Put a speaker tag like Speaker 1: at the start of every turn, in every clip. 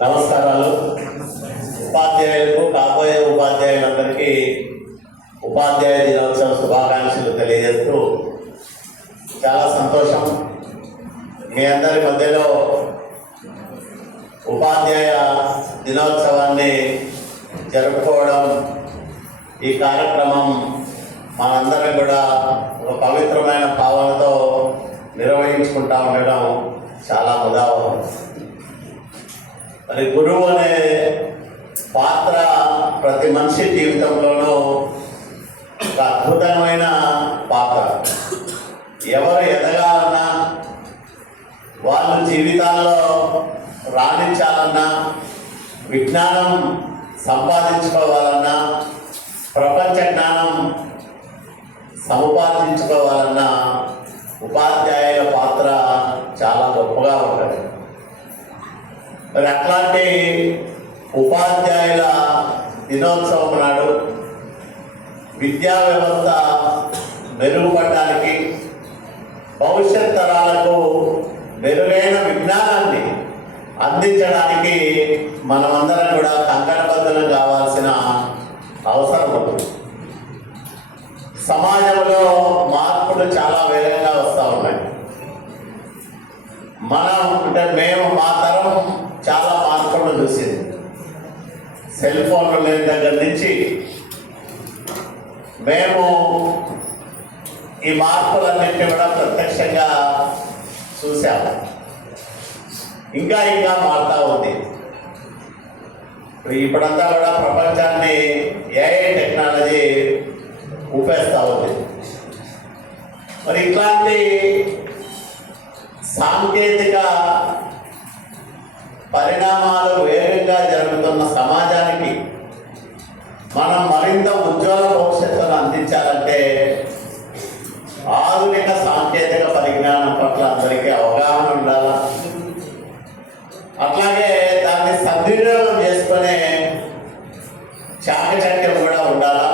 Speaker 1: నమస్కారాలు. ఉపాధ్యాయులకు కాబోయే ఉపాధ్యాయులందరికీ ఉపాధ్యాయ దినోత్సవ శుభాకాంక్షలు తెలియజేస్తూ చాలా సంతోషం. మీ అందరి మధ్యలో ఉపాధ్యాయ దినోత్సవాన్ని జరుపుకోవడం ఈ కార్యక్రమం మనందరం కూడా ఒక పవిత్రమైన భావనతో నిర్వహించుకుంటా ఉండడం చాలా ఉదాహరణ మరి గురువు అనే పాత్ర ప్రతి మనిషి జీవితంలోనూ ఒక అద్భుతమైన పాత్ర. ఎవరు ఎదగాలన్నా వాళ్ళ జీవితాల్లో రాణించాలన్నా విజ్ఞానం సంపాదించుకోవాలన్నా ప్రపంచ జ్ఞానం సముపార్జించుకోవాలన్నా మరి అట్లాంటి ఉపాధ్యాయుల దినోత్సవం నాడు విద్యా వ్యవస్థ మెరుగుపడడానికి భవిష్యత్ తరాలకు మెరుగైన విజ్ఞానాన్ని అందించడానికి మనమందరం కూడా కంకణబద్ధులం కావాల్సిన అవసరం ఉంది. సమాజంలో మార్పులు చాలా వేగంగా వస్తూ ఉన్నాయి. మనం అంటే మేము మా తరం సెల్ ఫోన్లు లేని దగ్గర నుంచి మేము ఈ మార్పులన్నింటినీ కూడా ప్రత్యక్షంగా చూసాము ఇంకా ఇంకా మారుతా ఉంది. ఇప్పుడంతా కూడా ప్రపంచాన్ని ఏఐ టెక్నాలజీ ఊపేస్తూ ఉంది. మరి ఇట్లాంటి సాంకేతిక పరిణామాలు వేగంగా జరుగుతున్న సమాజానికి మనం మరింత ఉజ్వల భవిష్యత్తును అందించాలంటే ఆధునిక సాంకేతిక పరిజ్ఞానం పట్ల అందరికీ అవగాహన ఉండాలా? అట్లాగే దాన్ని సద్వినియోగం చేసుకునే చాకచక్యం కూడా ఉండాలా?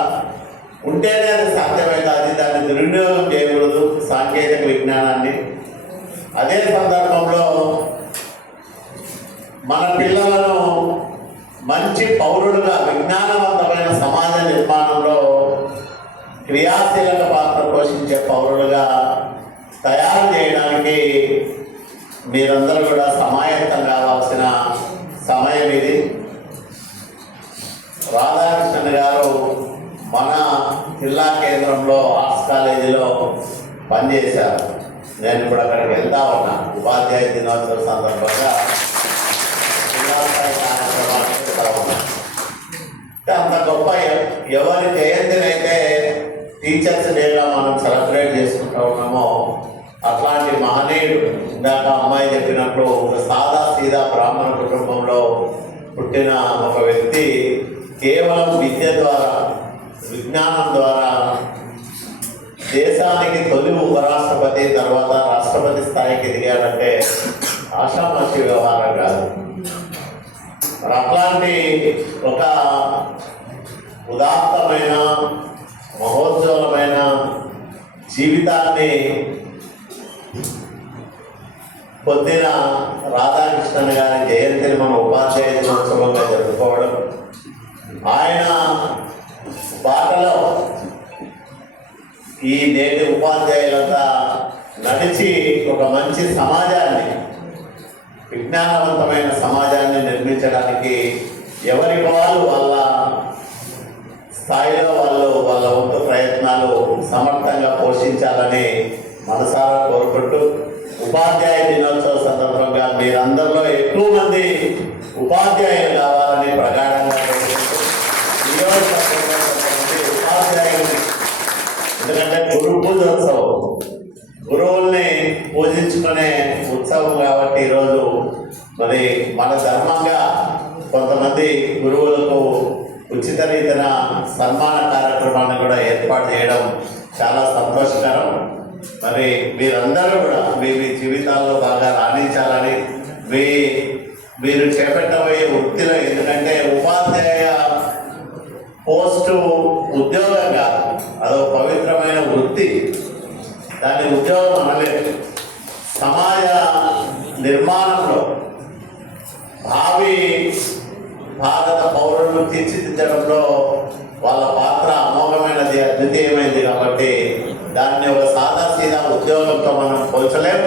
Speaker 1: ఉంటేనే అది సాధ్యమవుతుంది దాన్ని దుర్వినియోగం చేయకూడదు సాంకేతిక విజ్ఞానాన్ని. అదే సందర్భంగా మన పిల్లలను మంచి పౌరుడుగా విజ్ఞానవంతమైన సమాజ నిర్మాణంలో క్రియాశీలక పాత్ర పోషించే పౌరులుగా తయారు చేయడానికి మీరందరూ కూడా సమాయత్తం కావాల్సిన సమయం ఇది. రాధాకృష్ణన్ గారు మన జిల్లా కేంద్రంలో ఆర్ట్స్ కాలేజీలో పనిచేశారు. నేను ఇప్పుడు అక్కడికి వెళ్తా ఉన్నా. ఉపాధ్యాయ దినోత్సవ సందర్భంగా జిల్లా స్థాయి కార్యక్రమాలు వెళ్తా అంత గొప్ప ఎవరి జయంతినైతే టీచర్స్ డేగా మనం సెలబ్రేట్ చేసుకుంటా ఉన్నామో అట్లాంటి మహనీయుడు ఇందాక అమ్మాయి చెప్పినట్లు ఒక సాదా సీదా బ్రాహ్మణ కుటుంబంలో పుట్టిన ఒక వ్యక్తి కేవలం విద్య ద్వారా విజ్ఞానం ద్వారా దేశానికి తొలి ఉపరాష్ట్రపతి తర్వాత రాష్ట్రపతి స్థాయికి ఎదిగాడంటే ఆషామాషి వ్యవహారం. అట్లాంటి ఒక ఉదాత్తమైన మహోజ్వలమైన జీవితాన్ని పొందిన రాధాకృష్ణన్ గారి జయంతిని మన ఉపాధ్యాయ దినోత్సవంగా జరుపుకోవడం. ఆయన బాటలో ఈ నేటి ఉపాధ్యాయులంతా నడిచి ఒక మంచి సమాజాన్ని విజ్ఞానవంతమైన సమాజాన్ని నిర్మించడానికి ఎవరి వాళ్ళు వాళ్ళ స్థాయిలో వాళ్ళు వాళ్ళ వంతు ప్రయత్నాలు సమర్థంగా పోషించాలని మనసారా కోరుకుంటూ ఉపాధ్యాయ దినోత్సవ సందర్భంగా మీరందరిలో ఎక్కువ మంది ఉపాధ్యాయులు కావాలని ప్రగాఢంగా కోరుకుంటూ నియోజకవర్గంలో కొంతమంది ఉపాధ్యాయుల్ని ఎందుకంటే గురు పూజోత్సవం గురువుల్ని పూజించుకునే ఉత్సవం కాబట్టి ఈరోజు మరి మన ధర్మంగా కొంతమంది గురువులకు ఉచిత రీతిన సన్మాన కార్యక్రమాన్ని కూడా ఏర్పాటు చేయడం చాలా సంతోషకరం. మరి మీరందరూ కూడా మీ మీ జీవితాల్లో బాగా రాణించాలని మీ మీరు చేపట్టబోయే వృత్తిలో ఎందుకంటే ఉపాధ్యాయ పోస్టు ఉద్యోగంగా అదో పవిత్రమైన వృత్తి దాని ఉద్యోగం అనలేదు సమాజ నిర్మాణంలో భావి భారత పౌరులను తీర్చిదిద్దడంలో వాళ్ళ పాత్ర అమోఘమైనది అద్వితీయమైనది కాబట్టి దాన్ని ఒక సాదా సీదా ఉద్యోగంతో మనం పోల్చలేం.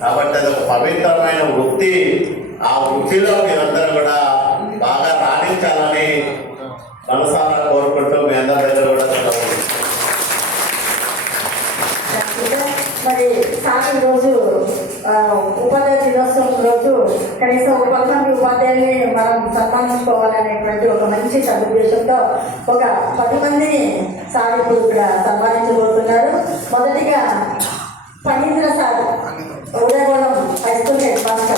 Speaker 1: కాబట్టి అది ఒక పవిత్రమైన వృత్తి. ఆ వృత్తిలో మీరందరూ కూడా బాగా రాణించాలని మనసారా కోరుకుంటూ మీ అందరి దగ్గర కూడా
Speaker 2: మరి సార్ రోజు ఉపాధ్యాయ దినోత్సవం రోజు కనీసం ఒక ఉపాధ్యాయుల్ని మనం సన్మానించుకోవాలనేటువంటి ఒక మంచి సదుద్దేశంతో ఒక పది మందిని సార్ ఇప్పుడు ఇక్కడ సన్మానించబోతున్నారు. మొదటిగా Phanindra sir Udayagudem high school head master.